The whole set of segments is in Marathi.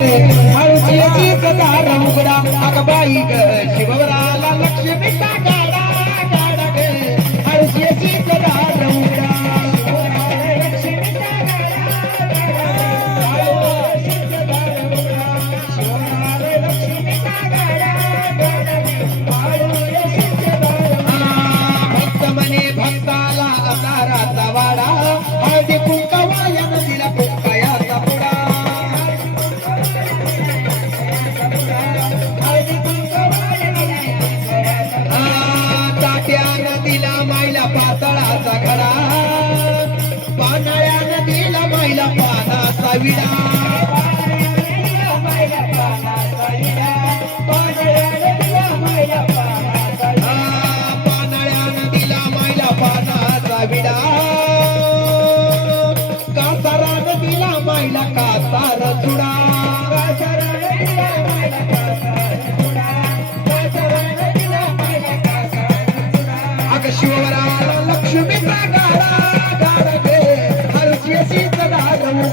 हळूची अगबाई ग काळ्या नदीला बाईला पानाचा विडा.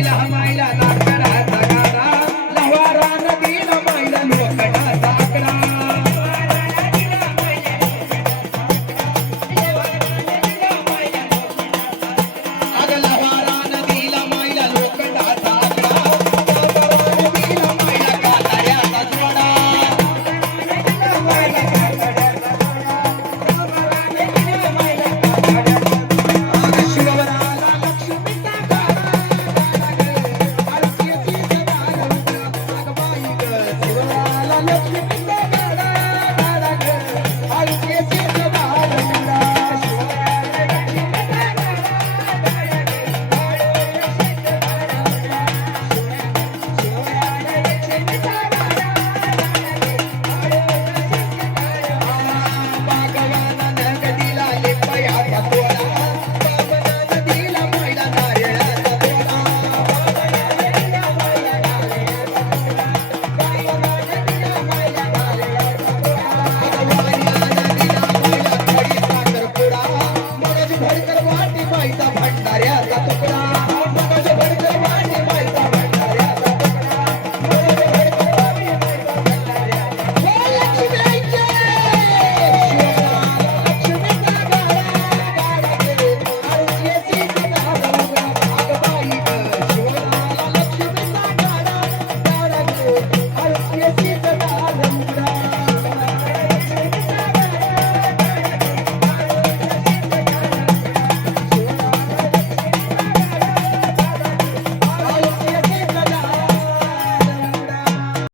ilaha illa